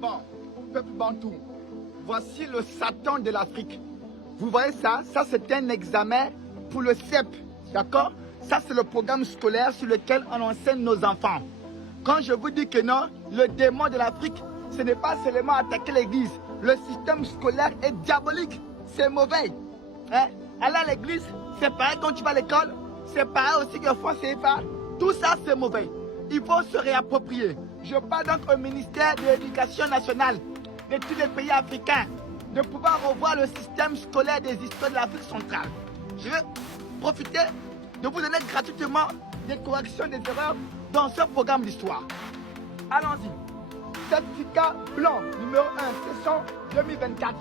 Bon, peuple bantou, voici le Satan de l'Afrique. Vous voyez ça? Ça, c'est un examen pour le CEP. D'accord? Ça, c'est le programme scolaire sur lequel on enseigne nos enfants. Quand je vous dis que non, le démon de l'Afrique, ce n'est pas seulement attaquer l'église. Le système scolaire est diabolique. C'est mauvais. Hein? Aller à l'église, c'est pareil quand tu vas à l'école. C'est pareil aussi que France CFA. Tout ça, c'est mauvais. Il faut se réapproprier. Je parle donc au ministère de l'Éducation nationale de tous les pays africains de pouvoir revoir le système scolaire des histoires de l'Afrique centrale. Je vais profiter de vous donner gratuitement des corrections des erreurs dans ce programme d'histoire. Allons-y. Certificat blanc numéro 1, session 2024.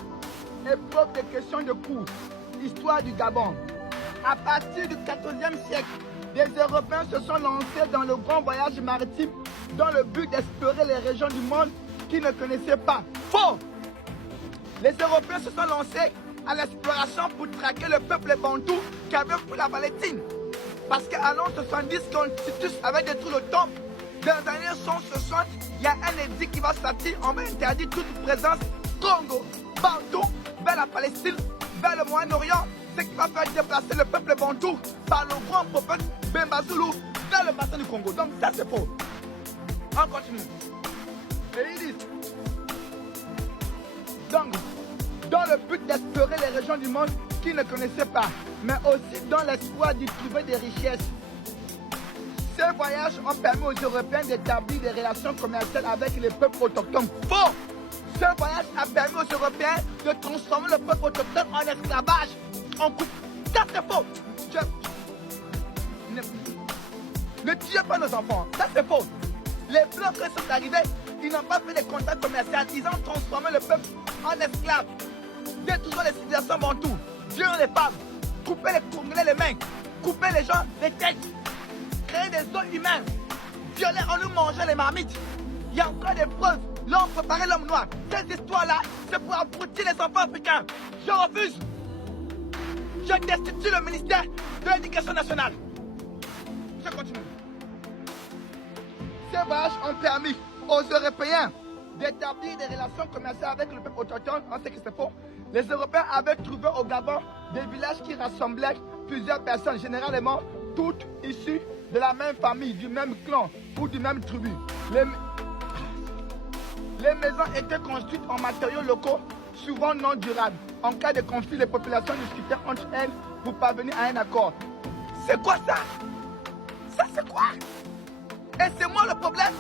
Épreuve des questions de cours. Histoire du Gabon. À partir du 14e siècle, les Européens se sont lancés dans le grand voyage maritime dans le but d'explorer les régions du monde qu'ils ne connaissaient pas. Faux! Les Européens se sont lancés à l'exploration pour traquer le peuple bantou qui avait pris la Palestine. Parce qu'à l'an 70, quand Titus avait détruit le temple, dans les années 160, il y a un édit qui va sortir, on va interdire toute présence Congo, bantou, vers la Palestine, vers le Moyen-Orient, ce qui va faire déplacer le peuple bantou par le grand prophète Bemba Zulu vers le bassin du Congo. Donc ça c'est faux. On continue. Et ils disent, donc, dans le but d'explorer les régions du monde qu'ils ne connaissaient pas, mais aussi dans l'espoir d'y trouver des richesses. Ces voyages ont permis aux Européens d'établir des relations commerciales avec les peuples autochtones. Faux! Ce voyage a permis aux Européens de transformer le peuple autochtone en esclavage. En coupe. Ça c'est faux! Ne tuez pas nos enfants. Ça c'est faux. Les Blancs, quand ils sont arrivés, ils n'ont pas fait des contacts commerciaux. Ils ont transformé le peuple en esclaves. Détruisant les civilisations bantoues. Violant les femmes. Couper les Congolais les mains. Couper les gens les têtes. Créer des os humains. Violer en nous mangeant les marmites. Il y a encore des preuves. Là, on préparait l'homme noir. Cette histoire-là, c'est pour abrutir les enfants africains. Je refuse. Je destitue le ministère de l'Éducation nationale. Je continue. Ces voyages ont permis aux Européens d'établir des relations commerciales avec le peuple autochtone. On sait que c'est faux. Les Européens avaient trouvé au Gabon des villages qui rassemblaient plusieurs personnes, généralement toutes issues de la même famille, du même clan ou du même tribu. Les maisons étaient construites en matériaux locaux, souvent non durables. En cas de conflit, les populations discutaient entre elles pour parvenir à un accord. C'est quoi ça? Ça c'est quoi? Et c'est moi le problème.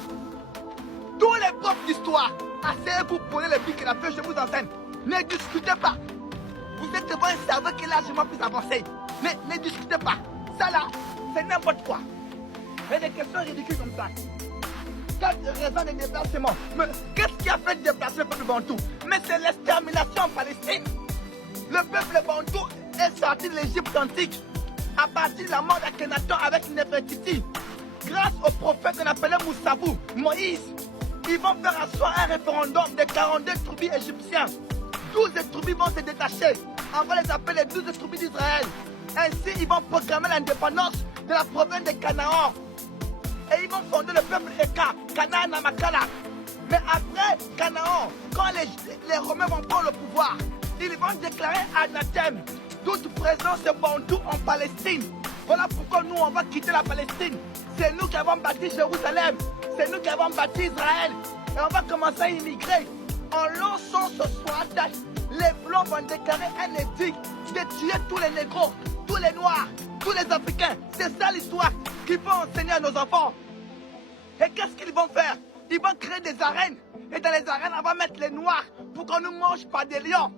Tous les profs d'histoire, asseyez-vous, prenez les pics et la feuille, je vous enseigne. Ne discutez pas. Vous êtes devant un cerveau qui est largement plus avancé. Mais ne discutez pas. Ça là, c'est n'importe quoi. Et des questions ridicules comme ça. 4 raisons de déplacement. Mais qu'est-ce qui a fait déplacer le peuple bantou? Mais c'est l'extermination en Palestine. Le peuple bantou est sorti de l'Égypte antique à partir de la mort d'Akhenaton avec Nefertiti. Grâce au prophète qu'on appelait Moussabou, Moïse, ils vont faire asseoir un référendum de 42 tribus égyptiens. 12 tribus vont se détacher. On va les appeler les 12 tribus d'Israël. Ainsi, ils vont proclamer l'indépendance de la province de Canaan. Et ils vont fonder le peuple Eka, Canaan Namakala. Mais après Canaan, quand les Romains vont prendre le pouvoir, ils vont déclarer anathème toute présence bantou en Palestine. Voilà pourquoi nous, on va quitter la Palestine. C'est nous qui avons bâti Jérusalem. C'est nous qui avons bâti Israël. Et on va commencer à immigrer. En l'an 160, les Blancs vont déclarer un édit de tuer tous les négros, tous les noirs, tous les Africains. C'est ça l'histoire qu'ils vont enseigner à nos enfants. Et qu'est-ce qu'ils vont faire? Ils vont créer des arènes. Et dans les arènes, on va mettre les noirs pour qu'on nous mange par des lions.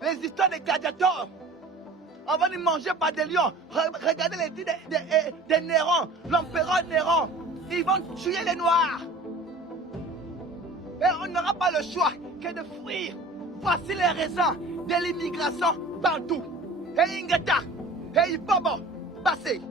Les histoires des gladiateurs. On va nous manger par des lions. Regardez les dits des Néron, l'empereur Néron. Ils vont tuer les noirs. Et on n'aura pas le choix que de fuir. Voici les raisons de l'immigration bantou. Et Ingeta, et Ibobo, passez.